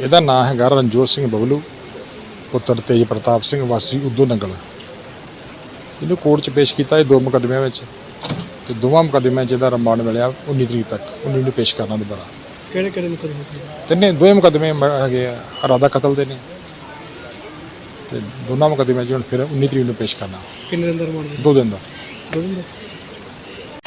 ਇਹਦਾ ਨਾਮ ਹੈਗਾ ਰਣਜੋਤ ਸਿੰਘ ਬਬਲੂ ਪੁੱਤਰ ਤੇਜ ਪ੍ਰਤਾਪ ਸਿੰਘ ਵਾਸੀ ਉਦੋਂ ਨੰਗਲ। ਇਹਨੂੰ ਕੋਰਟ 'ਚ ਪੇਸ਼ ਕੀਤਾ ਇਹ ਦੋ ਮੁਕੱਦਮਿਆਂ ਵਿੱਚ ਤੇ ਦੋਵਾਂ ਮੁਕੱਦਮਿਆਂ 'ਚ ਇਹਦਾ ਰਿਮਾਂਡ ਮਿਲਿਆ 19 ਤਰੀਕ ਤੱਕ। 19 ਨੂੰ ਪੇਸ਼ ਕਰਨਾ ਦੁਬਾਰਾ। ਕਿਹੜੇ ਕਿਹੜੇ ਮੁਕਦਮੇ ਸੀ? ਤਿੰਨੇ ਦੋਵੇਂ ਮੁਕੱਦਮੇ ਮ- ਹੈਗੇ ਆ ਇਰਾਦਾ ਕਤਲ ਦੇ ਨੇ। ਤੇ ਦੋਨਾਂ ਮੁਕੱਦਮਿਆਂ 'ਚ ਹੁਣ ਫਿਰ 19 ਤਰੀਕ ਨੂੰ ਪੇਸ਼ ਕਰਨਾ। ਕਿੰਨੇ ਦਿਨ ਦਾ ਰਿਮਾਂਡ? ਦੋ ਦਿਨ ਦਾ। ਦੋ ਦਿਨ ਦਾ?